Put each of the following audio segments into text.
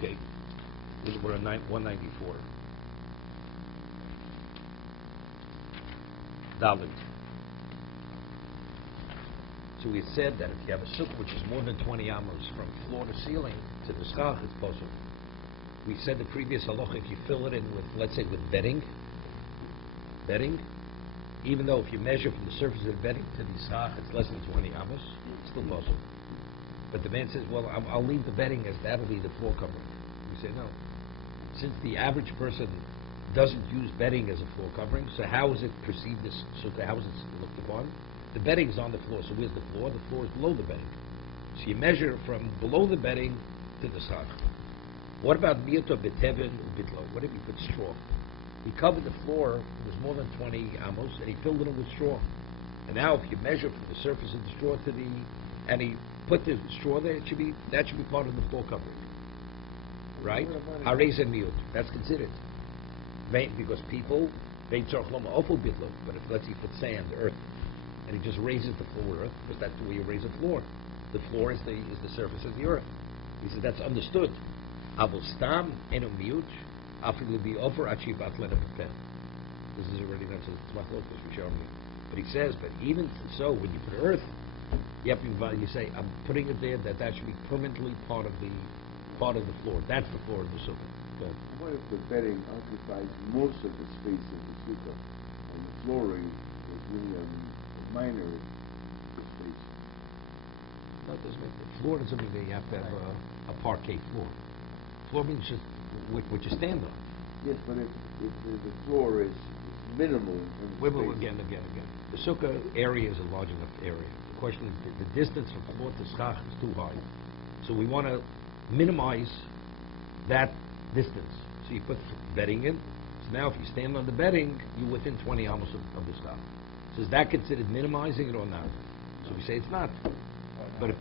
Okay. We're on 194. Dalit. So we said that if you have a sukkah which is more than 20 amos from floor to ceiling to the schach, it's possible. We said the previous halacha, if you fill it in with, let's say, with bedding, even though if you measure from the surface of the bedding to the schach, it's less than 20 amos, it's still possible. But the man says, well, I'll leave the bedding as that'll be the floor covering. We say, no. Since the average person doesn't use bedding as a floor covering, so how is it perceived as sukkah? How is it looked upon? The bedding is on the floor, so where's the floor? The floor is below the bedding. So you measure from below the bedding to the schach. What about miyuto betevin ubitlo? What if you put straw? He covered the floor, it was more than 20 amos, and he filled it in with straw. And now if you measure from the surface of the straw to the, and he put the straw there, that should be part of the floor covering. Right? Arez and miyut, that's considered. Because people, but if let's say you put sand, earth, and he just raises the floor with earth, because that's the way you raise a floor. The floor is the surface of the earth. He said that's understood. This is already but he says, but even so, when you put earth, you have to you say, I'm putting it there that should be permanently part of the floor. That's the floor of the sukkah. What if the bedding occupies most of the space of the sukkah, and the flooring is really a minor space? No, it doesn't make the floor doesn't mean that you have to have a parquet floor. Floor means just what you stand on. Yes, but if the floor is minimal in Wait, space. again. The sukkah area is a large enough area. The question is the distance from floor to schach is too high. So we want to minimize that distance. So you put bedding in. So now if you stand on the bedding, you're within 20 amos of the schach. So is that considered minimizing it or not? So we say it's not. But if,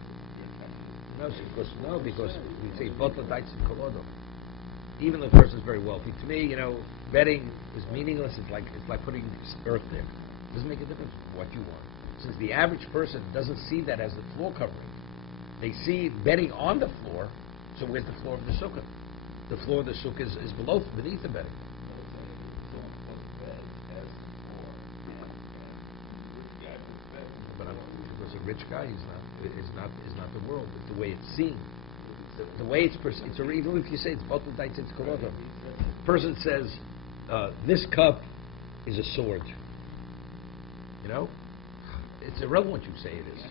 because we say botla daits and kolodo. Even though the person is very wealthy, to me, bedding is meaningless. It's like putting earth there. It doesn't make a difference what you want. Since the average person doesn't see that as the floor covering, they see bedding on the floor. So where's the floor of the sukkah? The floor of the sukkah is beneath the bedding. But because a rich guy is not the world. It's the way it's seen. The way it's perceived. Even if you say it's bottle daits, it's kolodo. Person says, this cup is a sword. It's irrelevant what you say it is.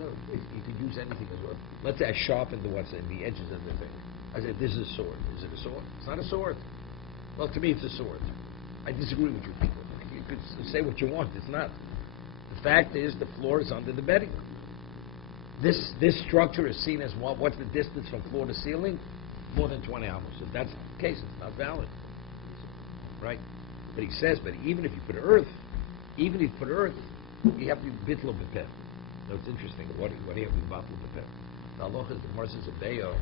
No, you could use anything as well. Let's say I sharpened the edges of the thing. I said, this is a sword. Is it a sword? It's not a sword. Well, to me, it's a sword. I disagree with you people. You could say what you want. It's not. The fact is, the floor is under the bedding. This structure is seen as what's the distance from floor to ceiling? More than 20 amos. If that's the case, it's not valid. Right? But he says, but even if you put earth, you have to be bitlo bepeh. No, it's interesting. What do you have to be batlo bepeh? The halacha is the Gemara says a beyo.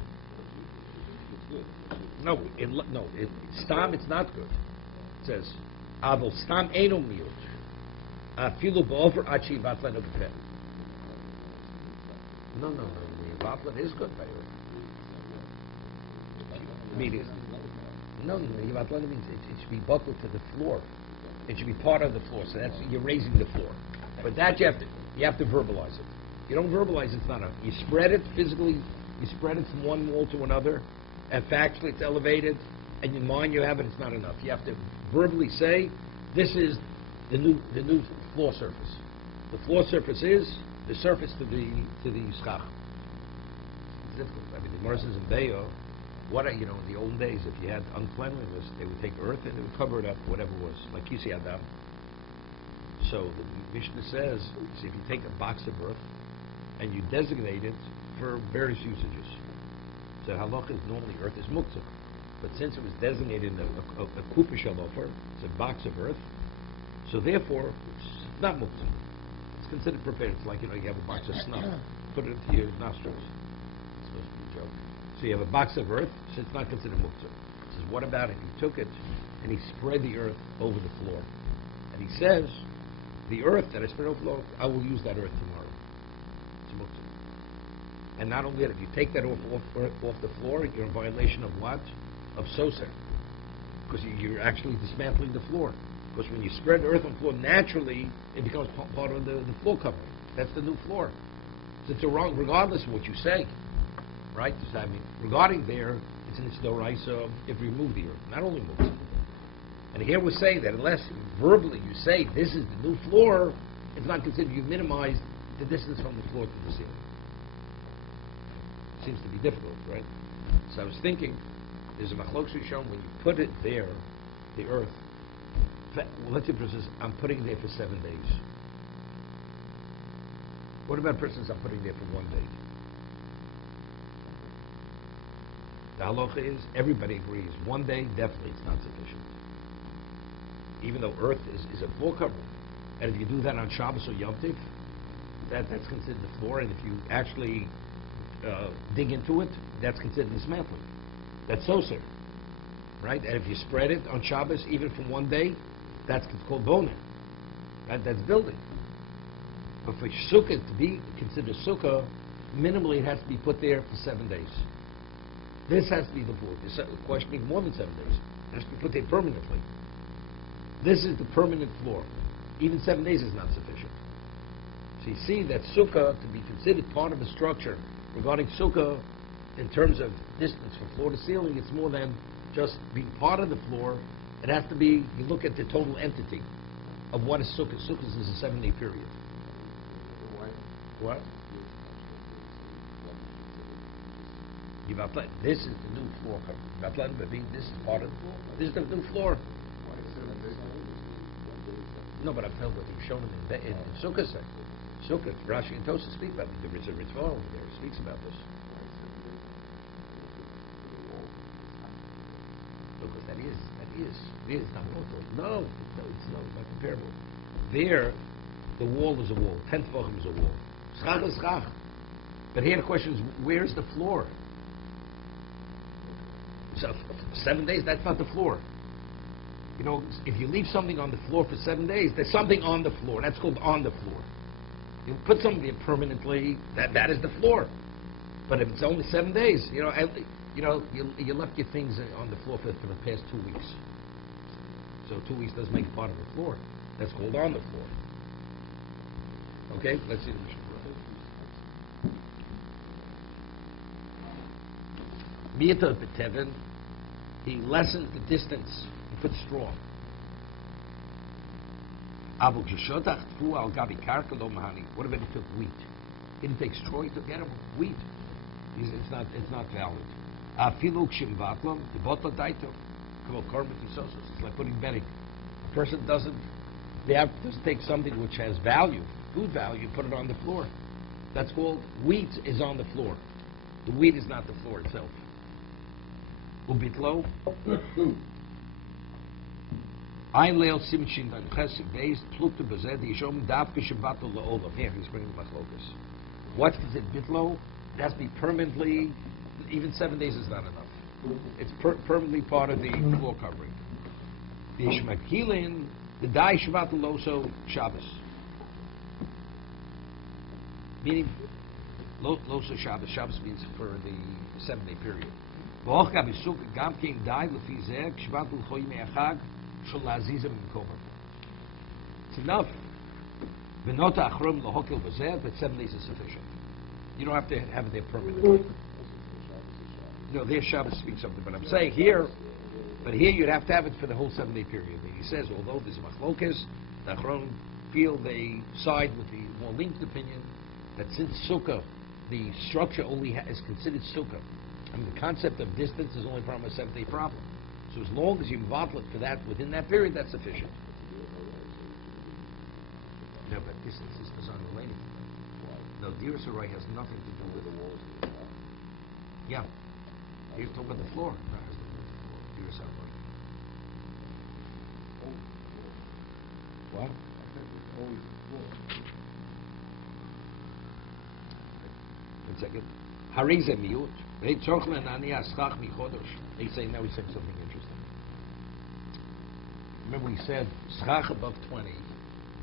No, stam it's not good. It says, avol stam eno miyut. Afilu ba'over achi batla no bepeh. No. The Vatlan is good by you. Meaning, no. Vatlan means it should be buckled to the floor. It should be part of the floor. So that's you're raising the floor. But that you have to verbalize it. You don't verbalize it's not enough. You spread it physically. You spread it from one wall to another, and factually it's elevated. And in mind you have it. It's not enough. You have to verbally say, this is the new floor surface. The floor surface is the surface to the schach. It's difficult. I mean, the Gemara says in Beyo, in the olden days, if you had uncleanliness, they would take earth and they would cover it up, whatever it was, like Kisi Adam. So the Mishnah says, if you take a box of earth and you designate it for various usages. So halacha is normally earth is muktzah. But since it was designated in a kupa shalofer, it's a box of earth, so therefore it's not muktzah. It's considered prepared. It's like, you have a box of snuff. Put it into your nostrils. It's supposed to be a joke. So you have a box of earth, so it's not considered muktzah. He says, what about if he took it and he spread the earth over the floor? And he says, the earth that I spread over the floor, I will use that earth tomorrow. It's muktzah. And not only that, if you take that off the floor, you're in violation of what? Of soser. Because you're actually dismantling the floor. Because when you spread earth on the floor, naturally, it becomes part of the floor covering. That's the new floor. So it's wrong, regardless of what you say. Right? So, I mean, regarding there, it's in the Raisa if you remove the earth. Not only moves it. And here we're saying that unless verbally you say this is the new floor, it's not considered you minimize the distance from the floor to the ceiling. Seems to be difficult, right? So I was thinking, there's a machlokes shown when you put it there, the earth. Well, let's say, for instance, I'm putting it there for 7 days. What about, for instance, I'm putting it there for 1 day? The halacha is everybody agrees 1 day definitely it's not sufficient. Even though earth is a floor covering, and if you do that on Shabbos or Yom Tov, that's considered the floor, and if you actually dig into it, that's considered dismantling. That's soser, right? And if you spread it on Shabbos, even for 1 day, that's called boner, right? That's building. But for sukkah to be considered sukkah, minimally it has to be put there for 7 days. This has to be the floor. The question being more than 7 days. It has to be put there permanently. This is the permanent floor. Even 7 days is not sufficient. So you see that sukkah, to be considered part of a structure, regarding sukkah, in terms of distance from floor to ceiling, it's more than just being part of the floor. It has to be, you look at the total entity of what is sukkah. Sukkah is a 7 day period. What? This is the new floor. This is part of the floor. This is the new floor. No, but I'm telling you what you've shown them in Sukkah. Sukkah, Rashi and Tosa speak about it. There is a Ritzvah over there who speaks about this. Because that is not local. No, it's not comparable. There, the wall is a wall. 10 tefachim is a wall. Schach is schach. But here the question is, where's the floor? So 7 days, that's not the floor. You know, if you leave something on the floor for 7 days, there's something on the floor. That's called on the floor. You put something there permanently, that is the floor. But if it's only 7 days, you left your things on the floor for the past 2 weeks. So 2 weeks doesn't make it part of the floor. That's called on the floor. Okay, let's see the Mishna Berura. He lessened the distance. He put straw. What about he took wheat? He didn't take straw, he took edible wheat. It's not valid. It's like putting bedding. A person doesn't take something which has value, food value, put it on the floor. That's called wheat is on the floor. The wheat is not the floor itself. Ubitlo. Ein leil simchin dan chesed beis plukte bezed yishom davke shebatel leolam. Here he's bringing the machlokas. What's considered bitlo? It has to be permanently. Even 7 days is not enough. It's permanently part of the floor covering. The ishmakilin the dai shebatel loso Shabbos. Meaning loso Shabbos. Shabbos means for the 7 day period. It's enough. But 7 days is sufficient. You don't have to have it there permanently. No, their Shabbos speaks something, but I'm saying here, you'd have to have it for the whole 7 day period. And he says, although there's machlokas, the Achron feel they side with the more lenient opinion that since sukkah, the structure only is considered sukkah. I mean, the concept of distance is only from a 7 day problem. So as long as you model it for that within that period, that's sufficient. No, but distance is unrelated. No, Dira Sarai has nothing to do with the walls. Yeah. You're talking about the floor. No, it has to do with the floor. Dira Sarai. What? One second. Harize miut. They say now he's saying something interesting. Remember we said schach above 20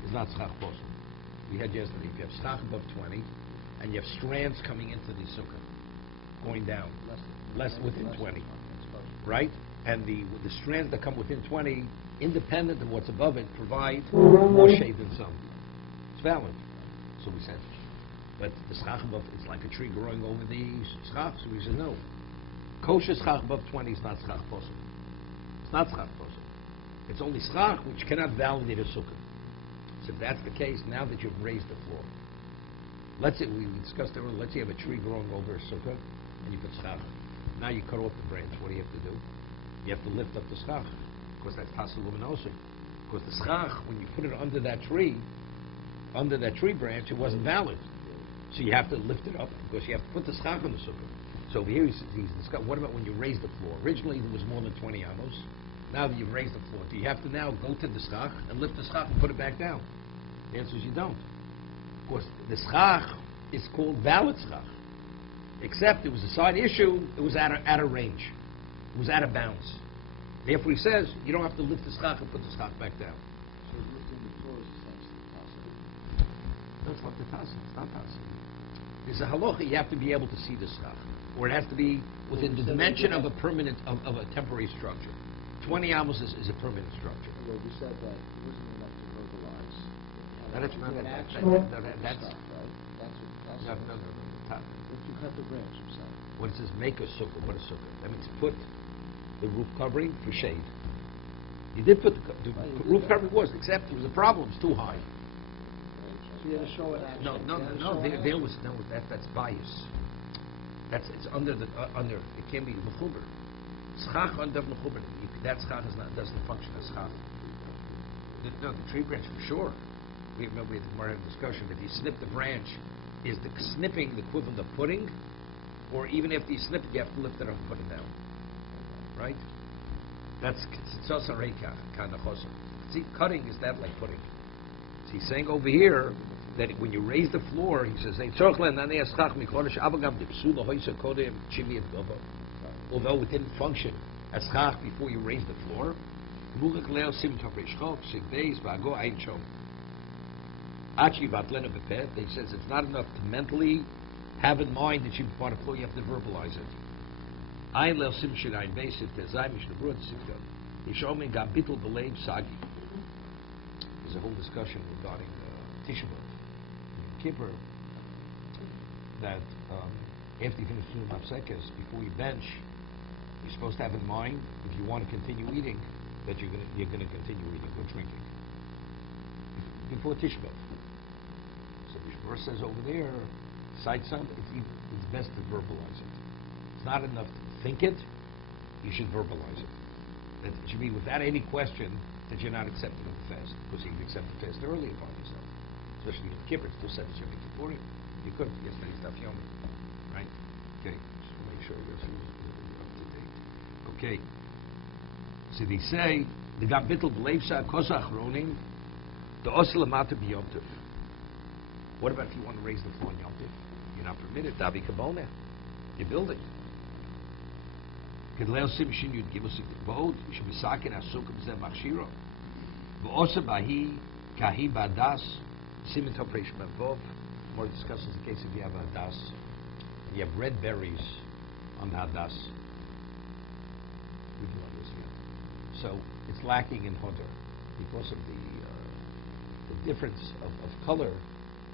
is not schach possible. we had yesterday, if you have schach above 20, and you have strands coming into the sukkah, going down, less within 20, right? And the strands that come within 20, independent of what's above it, provide more shade than some. It's valid. So we said. But the schach above, it's like a tree growing over the schach. So we said no. Kosher schach above 20 is not schach posel. It's not schach posel. It's only schach which cannot validate a sukkah. So if that's the case, now that you've raised the floor, let's say we discussed earlier. Let's say you have a tree growing over a sukkah, and you put schach. Now you cut off the branch. What do you have to do? You have to lift up the schach. Of course, that's tasel luminosi. Because the schach, when you put it under that tree branch, it wasn't valid. So you have to lift it up because you have to put the schach on the sukkah. So over here he's discussing, what about when you raise the floor? Originally there was more than 20 amos. Now that you've raised the floor, do you have to now go to the schach and lift the schach and put it back down? The answer is you don't. Of course, the schach is called valid schach. Except it was a side issue, it was out of range. It was out of bounds. Therefore he says, you don't have to lift the schach and put the schach back down. So lifting the floor is essentially possible. That's not the tassel. It's not tassel. There's a halacha, you have to be able to see the schach. Or it has to be within the dimension of a permanent, of a temporary structure. 20 amos is a permanent structure. Well, we said that it wasn't enough to verbalize. That's stuff, right? That's what no. If you cut the branch yourself. When it says make a sukkah, what is sukkah? That means put the roof covering for shade. You did put the roof covering was, except there was a problem, it's too high. So you had to show it actually. That's bias. It's under it can be mechuber. Schach under mechuber. That schach doesn't function as schach. The tree branch for sure. We had a discussion. If you snip the branch, is the snipping the equivalent of putting, or even if you snip it, you have to lift it up and put it down, right? That's tzosareka kind of chosa. See, cutting is that like putting. So he's saying over here that when you raise the floor, he says, although it didn't function as schach before you raised the floor, he says it's not enough to mentally have in mind that you want to floor, you have to verbalize it. There's a whole discussion regarding Tisha B'Av, Kippur, that after you finish doing Mafsekes, before you bench, you're supposed to have in mind, if you want to continue eating, that you're going to continue eating or drinking before Tisha B'Av. So the verse says over there, cite something. It's best to verbalize it. It's not enough to think it. You should verbalize it. That it should be without any question that you're not accepting of the fast, because you can accept the fast early upon yourself. Especially with Kippur, it's still said that you're making Kippurim. You could yesterday's Daf Yomi, right? Okay, just to make sure that you're up to date. Okay. So they say the got bittul b'leivsa kosach ronin the osel amata b'yom tov. What about if you want to raise the floor on Yom Tov? You're not permitted. Davi kabona. You're building. Kedleil simshin you'd give us a boat. You should be sakin asukim zeh machshiro. V'osa bahi kahi badas simin topresh mevov. More discusses the case if you have a hadas. You have red berries on the hadas. We know this yet. So it's lacking in hodor because of the difference of color.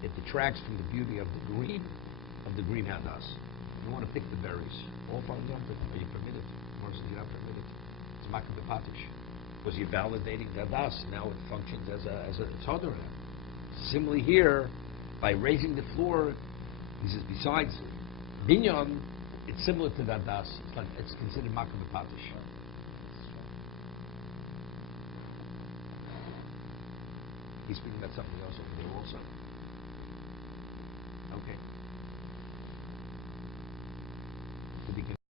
It detracts from the beauty of the green hadas. You want to pick the berries. All on Yom Tov. Are you permitted? Or you're not permitted. It's makam b'patish. Because you're validating the hadas. Now it functions as a tzador. Similarly here, by raising the floor, he says besides binyan, it's similar to the hadas. It's considered makam b'patish. He's speaking about something else over there also. Okay.